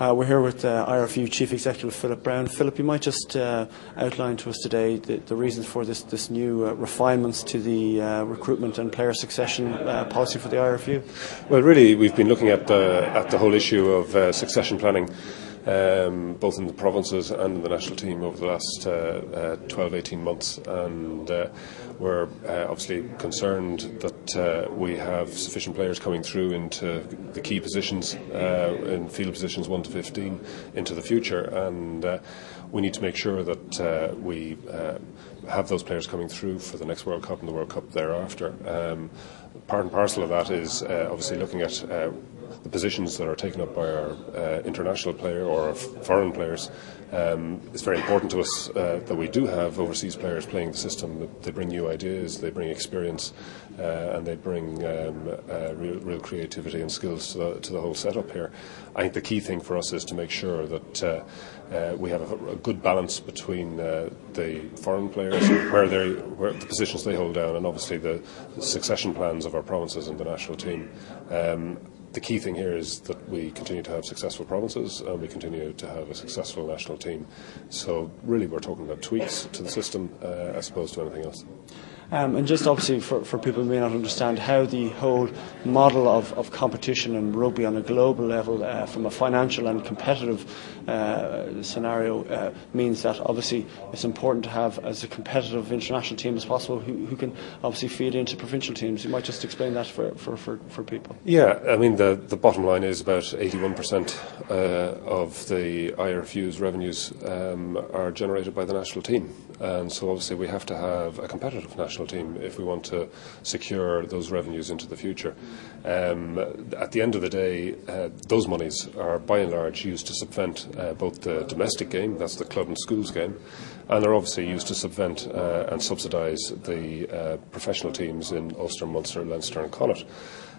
We're here with IRFU Chief Executive Philip Browne. Philip, you might just outline to us today the reasons for this new refinements to the recruitment and player succession policy for the IRFU. Well, really, we've been looking at the whole issue of succession planning, both in the provinces and in the national team over the last 12-18 months, and we're obviously concerned that we have sufficient players coming through into the key positions, in field positions 1 to 15, into the future, and we need to make sure that we have those players coming through for the next World Cup and the World Cup thereafter. Part and parcel of that is obviously looking at the positions that are taken up by our international player or our foreign players. It's very important to us that we do have overseas players playing the system. They bring new ideas, they bring experience, and they bring real creativity and skills to the whole setup here. I think the key thing for us is to make sure that we have a good balance between the foreign players, where the positions they hold down, and obviously the succession plans of our provinces and the national team. The key thing here is that we continue to have successful provinces and we continue to have a successful national team. So really we're talking about tweaks to the system as opposed to anything else. And just obviously for people who may not understand how the whole model of competition in rugby on a global level from a financial and competitive scenario means that obviously it's important to have as a competitive international team as possible who can obviously feed into provincial teams. You might just explain that for people. Yeah, I mean the bottom line is about 81% of the IRFU's revenues are generated by the national team. And so obviously we have to have a competitive national team if we want to secure those revenues into the future. At the end of the day, those monies are by and large used to subvent both the domestic game, that's the club and schools game, and they're obviously used to subvent and subsidise the professional teams in Ulster, Munster, Leinster and Connacht.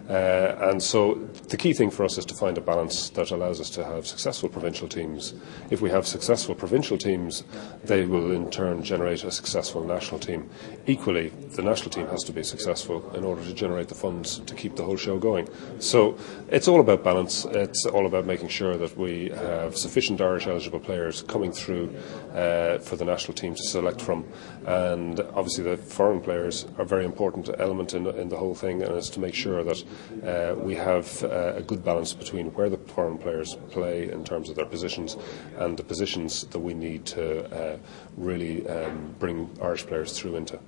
And so the key thing for us is to find a balance that allows us to have successful provincial teams. If we have successful provincial teams, they will in turn generate a successful national team. Equally, the national team has to be successful in order to generate the funds to keep the whole show going. So it's all about balance. It's all about making sure that we have sufficient Irish eligible players coming through for the national team to select from. And obviously the foreign players are a very important element in the whole thing, and it's to make sure that we have a good balance between where the foreign players play in terms of their positions and the positions that we need to really bring Irish players through into.